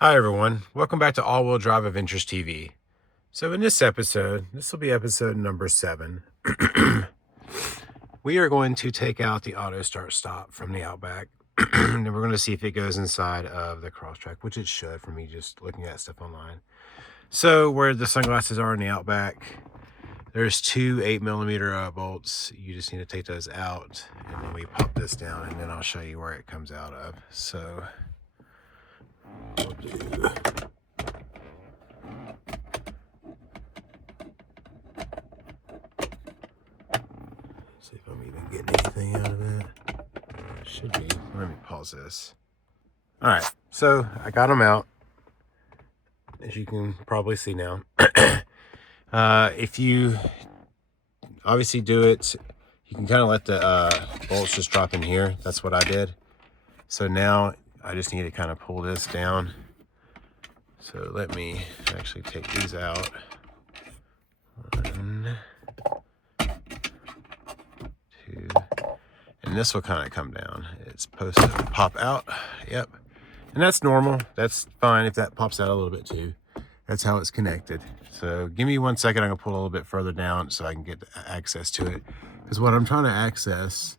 Hi everyone, welcome back to All-Wheel Drive Adventures TV. So in this episode, this will be episode number 7, we are going to take out the auto start stop from the Outback, and we're going to see if it goes inside of the Crosstrack, which it should for me just looking at stuff online. So where the sunglasses are in the Outback, there's two 8mm bolts. You just need to take those out, and then we pop this down, and then I'll show you where it comes out of. So we'll do... See if I'm even getting anything out of it. Should be. Let me pause this. All right, so I got them out, as you can probably see now. If you obviously do it, you can kind of let the bolts just drop in here. That's what I did. So now I just need to kind of pull this down. So let me actually take these out. 1, 2, and this will kind of come down. It's supposed to pop out. Yep. And that's normal. That's fine if that pops out a little bit too. That's how it's connected. So give me 1 second. I'm gonna pull a little bit further down so I can get access to it. Because what I'm trying to access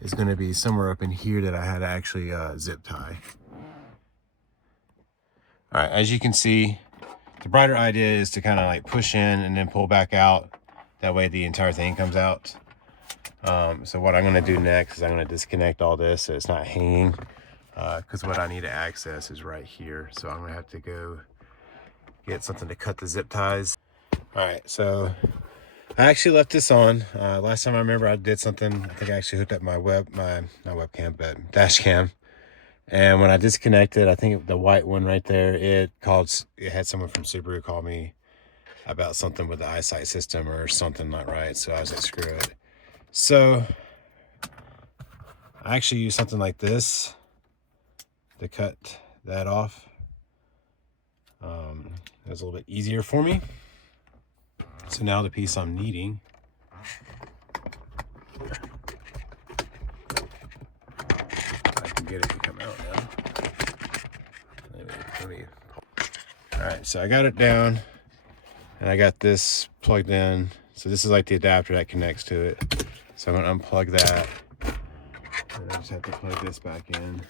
is gonna be somewhere up in here that I had to actually zip tie. All right, as you can see, the brighter idea is to kind of like push in and then pull back out. That way the entire thing comes out. So what I'm gonna do next is I'm gonna disconnect all this so it's not hanging. Because what I need to access is right here. So I'm gonna have to go get something to cut the zip ties. All right, so I actually left this on. Last time I remember I did something, I think I actually hooked up my not webcam, but dash cam. And when I disconnected, I think the white one right there, it had someone from Subaru call me about something with the eyesight system or something not right. So I was like, screw it. So I actually use something like this to cut that off. It was a little bit easier for me. So now the piece I'm needing, I can get it to come out now. Let me. All right, so I got it down and I got this plugged in. So this is like the adapter that connects to it. So I'm gonna unplug that. And I just have to plug this back in.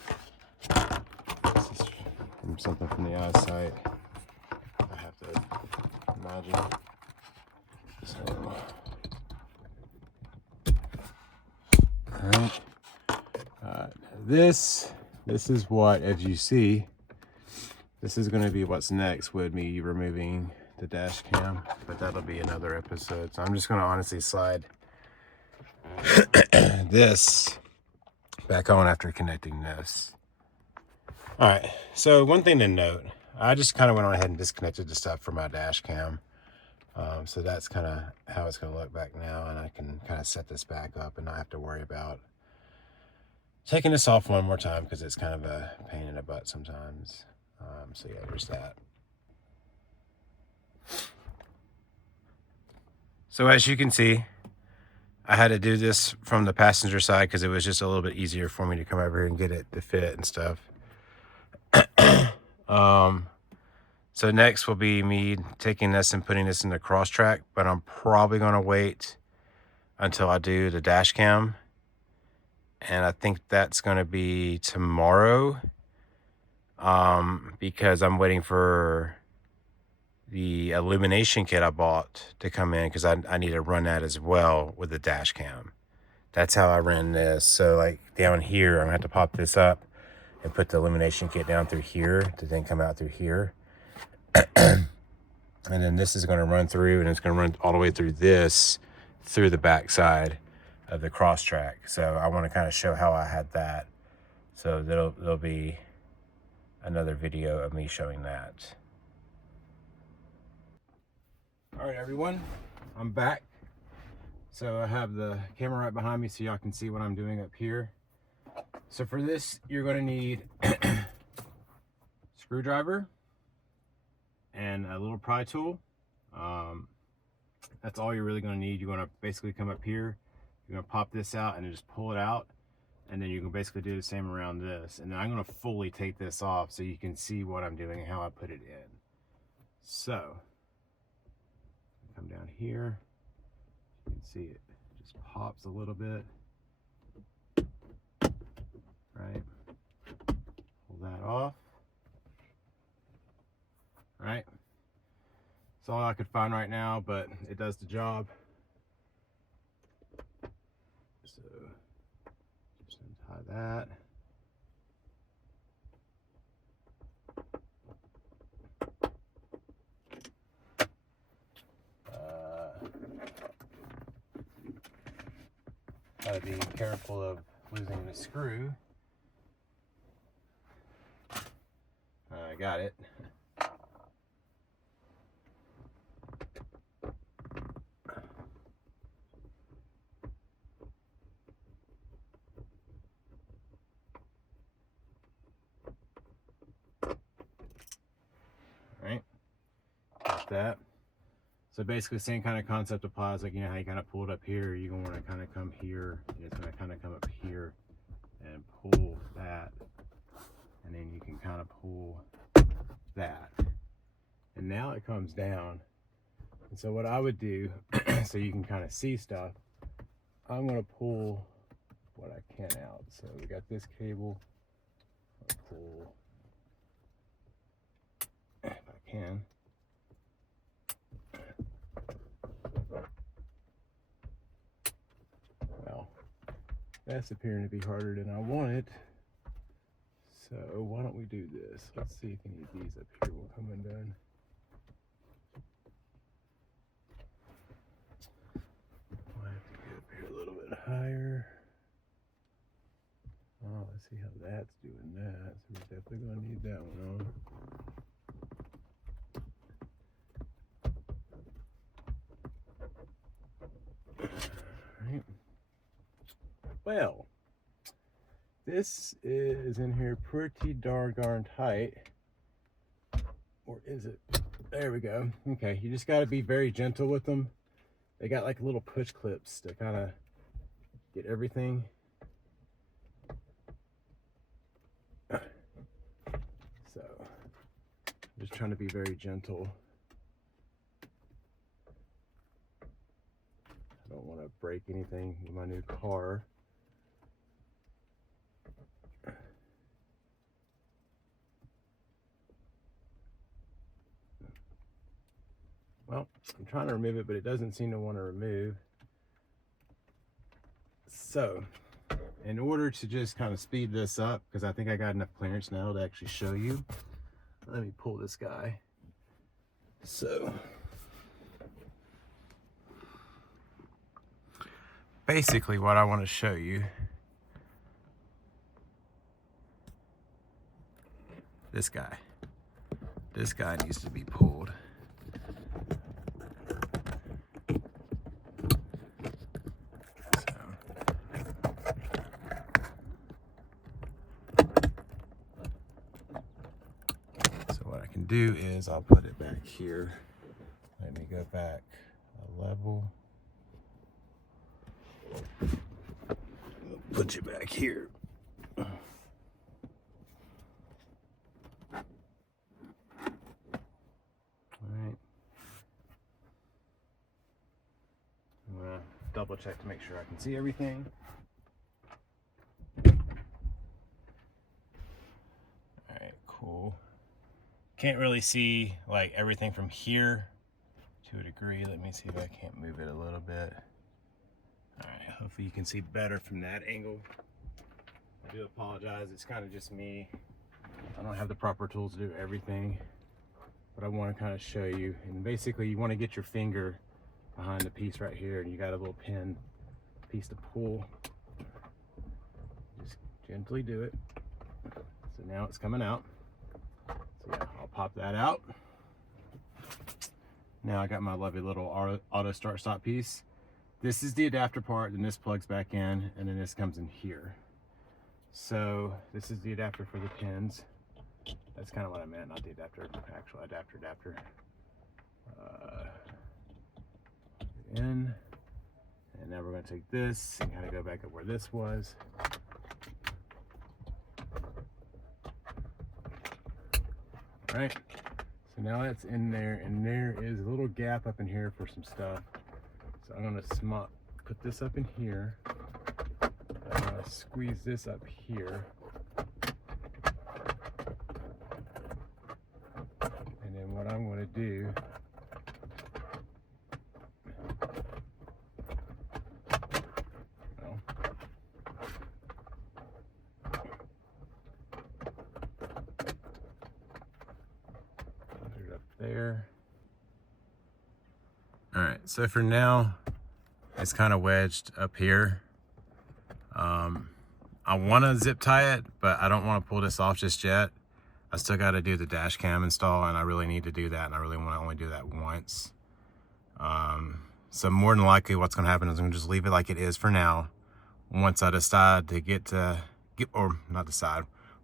This is from something from the eyesight. I have to imagine. So, all right. This is what, as you see, this is going to be what's next with me removing the dash cam, but that'll be another episode. So I'm just going to honestly slide this back on after connecting this. All right, so one thing to note, I just kind of went on ahead and disconnected the stuff from my dash cam. So that's kind of how it's going to look back now, and I can kind of set this back up and not have to worry about taking this off one more time because it's kind of a pain in the butt sometimes. So yeah, there's that. So as you can see, I had to do this from the passenger side because it was just a little bit easier for me to come over here and get it to fit and stuff. So next will be me taking this and putting this in the Crosstrack, but I'm probably going to wait until I do the dash cam. And I think that's going to be tomorrow, because I'm waiting for the illumination kit I bought to come in because I need to run that as well with the dash cam. That's how I ran this. So like down here, I'm gonna have to pop this up and put the illumination kit down through here to then come out through here. And then this is going to run through, and it's going to run all the way through this, through the back side of the Crosstrack. So I want to kind of show how I had that. So there'll be another video of me showing that. All right, everyone, I'm back. So I have the camera right behind me so y'all can see what I'm doing up here. So for this, you're going to need screwdriver and a little pry tool. That's all you're really going to need. You're going to basically come up here, you're going to pop this out and just pull it out. And then you can basically do the same around this. And then I'm going to fully take this off so you can see what I'm doing and how I put it in. So, come down here. You can see it just pops a little bit. Right? Pull that off. Right? It's all I could find right now, but it does the job. So, just untie that. Gotta be careful of losing the screw. I got it. Right, got that. So basically, same kind of concept applies. Like, you know how you kind of pull it up here, you're gonna want to kind of come here, and it's gonna kind of come up here and pull that, and then you can kind of pull that, and now it comes down. And so what I would do, so you can kind of see stuff, I'm gonna pull what I can out. So we got this cable. I'll pull, if I can. Well, that's appearing to be harder than I wanted. So why don't we do this? Let's see if any of these up here will come undone. Might have to get up here a little bit higher. Oh, let's see how that's doing that. So we're definitely going to need that one on. Alright. Well, this is in here pretty darn tight. Or is it? There we go. Okay, you just got to be very gentle with them. They got like little push clips to kind of get everything. So, I'm just trying to be very gentle. I don't want to break anything with my new car. Well, I'm trying to remove it, but it doesn't seem to want to remove. So, in order to just kind of speed this up, because I think I got enough clearance now to actually show you, let me pull this guy. So, basically what I want to show you, this guy needs to be pulled. Do is I'll put it back here. Let me go back a level. I'll put you back here. All right. I'm gonna double check to make sure I can see everything. All right, cool. Can't really see like everything from here to a degree. Let me see if I can't move it a little bit. All right, hopefully you can see better from that angle. I do apologize, it's kind of just me. I don't have the proper tools to do everything, but I want to kind of show you. And basically you want to get your finger behind the piece right here, and you got a little pin piece to pull. Just gently do it. So now it's coming out. So yeah, I'll pop that out. Now I got my lovely little auto start stop piece. This is the adapter part, then this plugs back in, and then this comes in here. So this is the adapter for the pins. That's kind of what I meant, not the adapter, actual adapter. In, and now we're going to take this and kind of go back up where this was. right? So now that's in there, and there is a little gap up in here for some stuff. So I'm gonna put this up in here. I'm gonna squeeze this up here. And then what I'm gonna do, put it up there. All right, so for now, it's kind of wedged up here. I want to zip tie it, but I don't want to pull this off just yet. I still got to do the dash cam install, and I really need to do that, and I really want to only do that once. So more than likely what's going to happen is I'm going to just leave it like it is for now. Once I decide to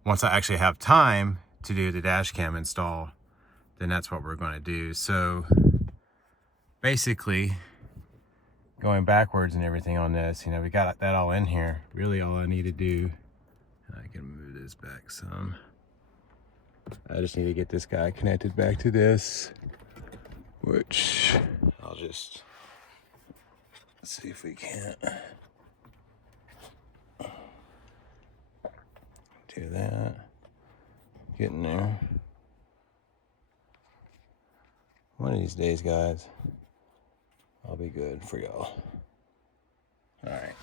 once I actually have time to do the dash cam install, then that's what we're going to do. So basically, going backwards and everything on this, you know, we got that all in here. Really all I need to do, I can move this back some. I just need to get this guy connected back to this, which I'll just see if we can't do that. Getting there. One of these days, guys, I'll be good for y'all. All right.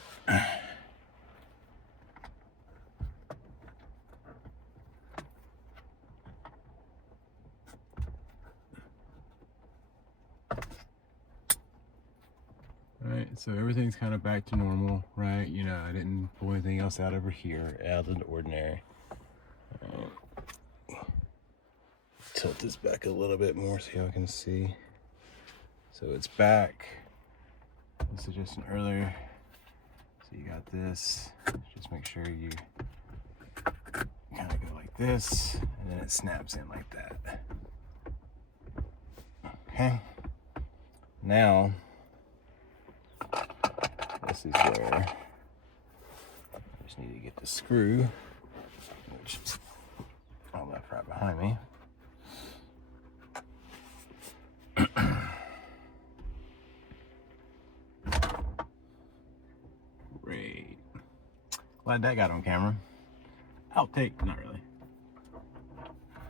Alright, so everything's kind of back to normal, right? You know, I didn't pull anything else out over here, out of the ordinary. Alright. Tilt this back a little bit more so y'all can see. So it's back. This is just an earlier. So you got this. Just make sure you kind of go like this, and then it snaps in like that. Okay. Now, this is where I just need to get the screw, which is all left right behind me. Great. Glad that got on camera. Outtake, not really.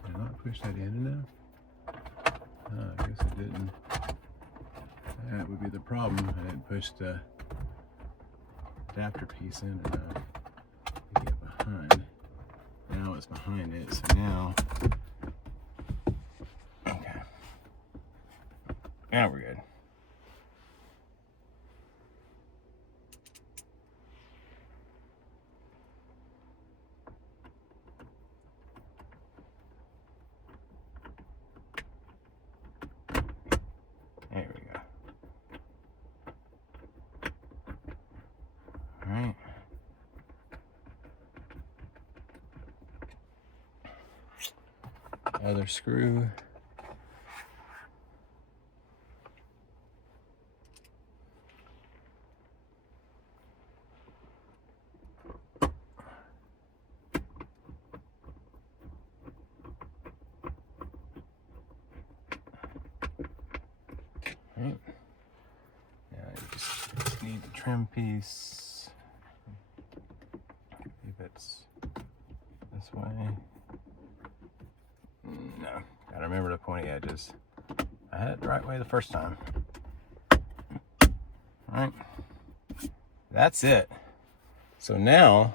Did I not push that in enough? I guess I didn't. That would be the problem. I didn't push the adapter piece in enough to get behind. Now it's behind it, so now, okay. Now we're good. There we go. All right. Other screw. Right. Now you just need the trim piece. If it's this way. No, gotta remember the pointy edges. I had it the right way the first time. Alright, that's it. So now,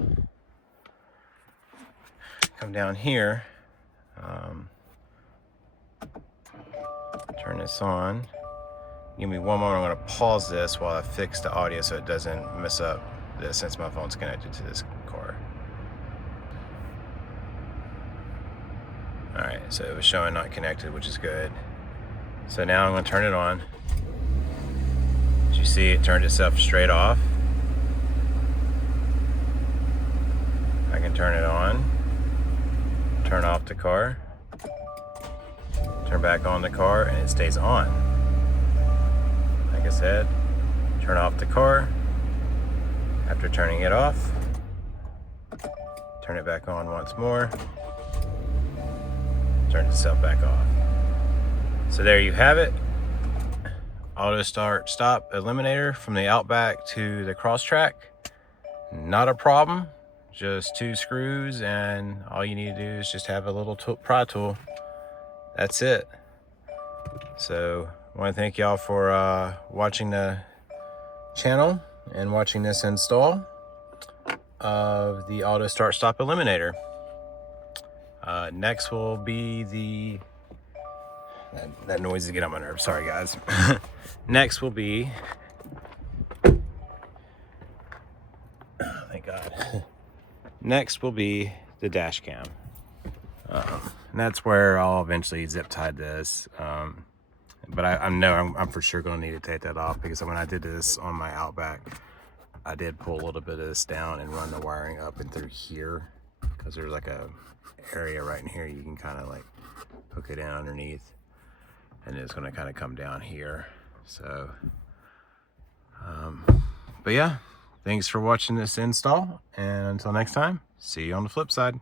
come down here, turn this on. Give me one moment, I'm gonna pause this while I fix the audio so it doesn't mess up this since my phone's connected to this car. All right, so it was showing not connected, which is good. So now I'm gonna turn it on. As you see, it turned itself straight off. I can turn it on, turn off the car, turn back on the car, and it stays on. Like I said, turn off the car. After turning it off, turn it back on once more. Turn turns itself back off. So there you have it. Auto start stop eliminator from the Outback to the Crosstrack. Not a problem. Just 2 screws, and all you need to do is just have a little pry tool. That's it. So I want to thank y'all for watching the channel and watching this install of the auto start stop eliminator. Next will be the that noise is getting on my nerves, sorry guys. Next will be, thank God. Next will be the dash cam. And that's where I'll eventually zip tie this. But I'm for sure gonna need to take that off, because when I did this on my Outback, I did pull a little bit of this down and run the wiring up and through here, because there's like a area right in here you can kind of like hook it in underneath, and it's gonna kind of come down here. So, but yeah, thanks for watching this install, and until next time, see you on the flip side.